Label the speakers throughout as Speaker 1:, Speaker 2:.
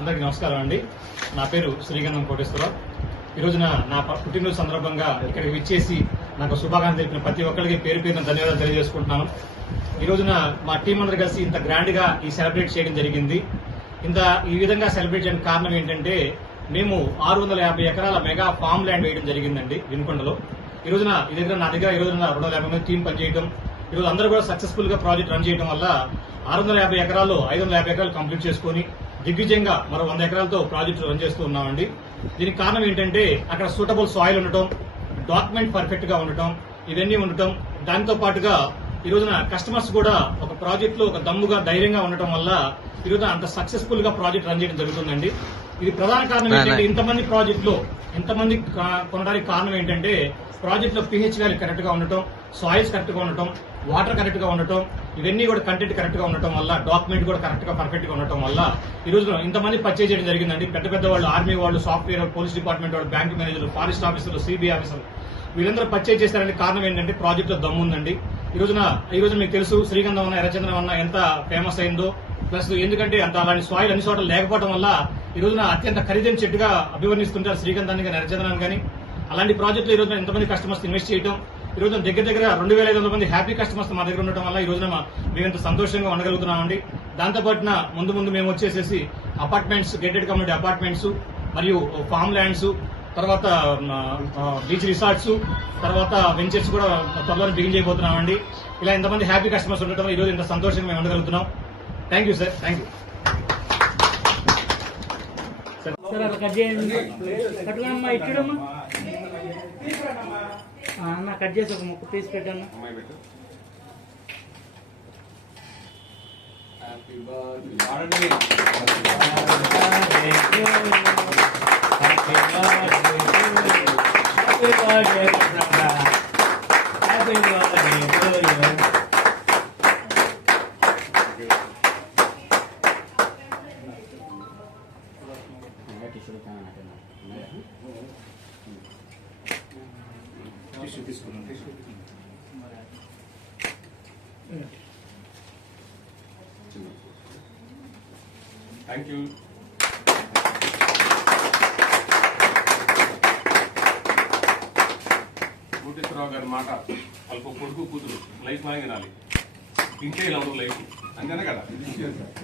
Speaker 1: అందరికీ నమస్కారం అండి. నా పేరు శ్రీగంధం కోటేశ్వరరావు. ఈ రోజున నా పుట్టినరోజు సందర్భంగా ఇక్కడికి విచ్చేసి నాకు శుభాకాంక్షలు తెలిపిన ప్రతి ఒక్కరికి పేరు పేరున ధన్యవాదాలు తెలియజేసుకుంటున్నాను. ఈ రోజున మా టీం అందరు కలిసి ఇంత గ్రాండ్గా ఈ సెలబ్రేట్ చేయడం జరిగింది. ఇంత ఈ విధంగా సెలబ్రేట్ చేయడానికి కారణం ఏంటంటే మేము ఆరు వందల యాభై ఎకరాల మెగా ఫామ్ ల్యాండ్ వేయడం జరిగిందండి వినుకొండలో. ఈ రోజున ఈ దగ్గర నా దగ్గర ఈ రోజున రెండు వందల యాభై మంది టీం పనిచేయడం ఈ రోజు అందరూ కూడా సక్సెస్ఫుల్గా ప్రాజెక్ట్ రన్ చేయడం వల్ల ఆరు వందల యాభై ఎకరాలు ఐదు వందల యాభై ఎకరాలు కంప్లీట్ చేసుకుని దిగ్విజయంగా మరో వంద ఎకరాలతో ప్రాజెక్టు రన్ చేస్తూ ఉన్నామండి. దీనికి కారణం ఏంటంటే అక్కడ సూటబుల్ సాయిల్ ఉండటం డాక్యుమెంట్ పర్ఫెక్ట్గా ఉండటం ఇవన్నీ ఉండటం. దాంతో పాటుగా ఈ రోజున కస్టమర్స్ కూడా ఒక ప్రాజెక్టులో ఒక దమ్ముగా ధైర్యంగా ఉండటం వల్ల ఈ రోజున అంత సక్సెస్ఫుల్గా ప్రాజెక్ట్ రన్ చేయడం జరుగుతుందండి. ఇది ప్రధాన కారణం ఏంటంటే ఇంతమంది ప్రాజెక్ట్లో ఇంతమంది కొనడానికి కారణం ఏంటంటే ప్రాజెక్ట్లో పిహెచ్ వాల్యూ కరెక్ట్గా ఉండటం సాయిల్స్ కరెక్ట్గా ఉండటం వాటర్ కరెక్ట్గా ఉండటం ఇవన్నీ కూడా కంటెంట్ కరెక్ట్గా ఉండటం వల్ల డాక్యుమెంట్ కూడా కరెక్ట్గా పర్ఫెక్ట్గా ఉండటం వల్ల ఈ రోజు ఇంతమంది పర్చేజ్ చేయడం జరిగిందండి. పెద్ద పెద్ద వాళ్ళు ఆర్మీ వాళ్ళు సాఫ్ట్వేర్ పోలీస్ డిపార్ట్మెంట్ వాళ్ళు బ్యాంక్ మేనేజర్లు ఫారెస్ట్ ఆఫీసర్లు సిబిఐ ఆఫీసర్లు వీళ్ళందరూ పర్చేజ్ చేస్తారనే కారణం ఏంటంటే ప్రాజెక్ట్లో దమ్ము ఉందండి ఈ రోజున ఈ రోజు మీకు తెలుసు శ్రీగంధం అన్న ఎర్రచంద్రం అన్న ఎంత ఫేమస్ అయిందో ప్లస్ ఎందుకంటే అంత అలాంటి సాయిల్ అన్ని చోట్ల లేకపోవడం వల్ల ఈ రోజున అత్యంత ఖరీదైన చెట్టుగా అభివర్ణిస్తుంటారు శ్రీగంధాన్ని కానీ ఎర్రచంద్రాన్ని కానీ. అలాంటి ప్రాజెక్టులు ఈ రోజున ఎంతమంది కస్టమర్స్ ఇన్వెస్ట్ చేయడం ఈ రోజున దగ్గర దగ్గర రెండు వేల ఐదు వందల మంది హ్యాపీ కస్టమర్స్ మా దగ్గర ఉండటం వల్ల ఈ రోజున మా- మేము సంతోషంగా ఉండగలుగుతున్నామండి. దాంతోపాటున ముందు ముందు మేము వచ్చేసేసి అపార్ట్మెంట్స్ గేటెడ్ కమ్యూనిటీ అపార్ట్మెంట్స్ మరియు ఫామ్ ల్యాండ్స్ తర్వాత బీచ్ రిసార్ట్స్ తర్వాత వెంచర్స్ కూడా త్వరలో బిగిన్ చేయబోతున్నామండి. ఇలా ఇంతమంది హ్యాపీ కస్టమర్స్ ఉండటం ఈ రోజు ఇంత సంతోషంగా మేము ఉండగలుగుతున్నాం. Thank you sir thank you
Speaker 2: sir అలా కట్ చేయండి. ఇచ్చుడమ్మా అన్న కట్ చేసి ఒక ముక్క పీస్ పెట్టన్న
Speaker 3: అమ్మాయి పెట్టు
Speaker 1: టిష్యూ తీసుకున్నాం
Speaker 3: థ్యాంక్ యూ కోటేశ్వరరావు గారి మాట వాళ్ళకు కొడుకు కూతురు లైఫ్ లాంగ్ వినాలి ఇంకే ఇలా ఉండవు లైఫ్ అంతేనా కదా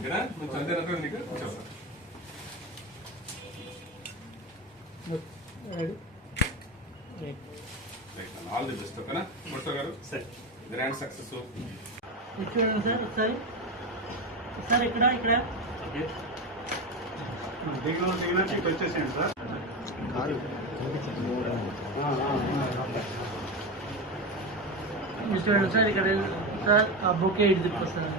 Speaker 3: కదా నువ్వు చదివితే నీకు వచ్చేస్తా ఆల్ ది బెస్ట్ ఓకేనా కోటేశ్వర గారు
Speaker 1: సార్
Speaker 3: గ్రాండ్ సక్సెస్
Speaker 2: చూడండి సార్ ఒకసారి. సార్ ఇక్కడ? ఇక్కడ
Speaker 4: వచ్చేసాను సార్.
Speaker 2: చూడండి సార్ ఇక్కడ సార్ ఆ బొకే ఇటు తిప్ప సార్?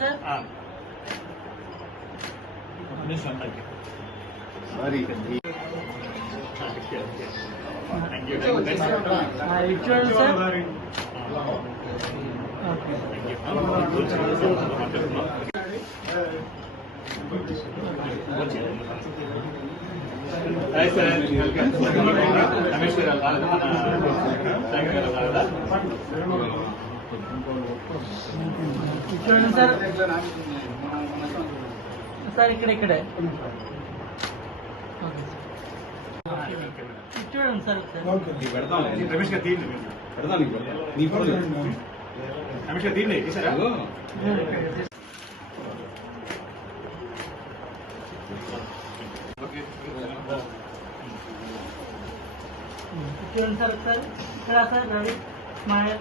Speaker 2: సార్ సార్ ఇక్కడ ఇక్కడే ఓకే సార్. చూడండి సార్
Speaker 1: రమేష్ గారు తీయండి రమేష్ గారు తీయండి. తీసారా?
Speaker 2: చూడండి సార్ ఒకసారి. ఇక్కడ సార్ రవి స్మైల్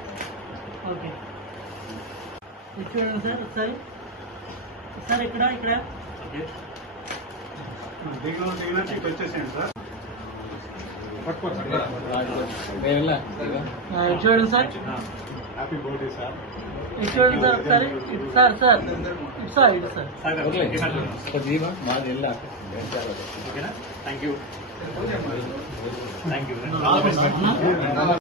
Speaker 2: ఓకే. ఇది చూడండి సార్ ఒకసారి. సార్ ఇక్కడ ఇక్కడ.
Speaker 1: ఓకే.
Speaker 4: దిగిన దిగినట్టు వచ్చేసాను సార్.
Speaker 2: చూడండి సార్?
Speaker 4: హ్యాపీ బర్త్డే సార్
Speaker 2: చూడండి సార్ ఒకసారి? Sir
Speaker 1: sir. ఓకేనా? Thank you thank you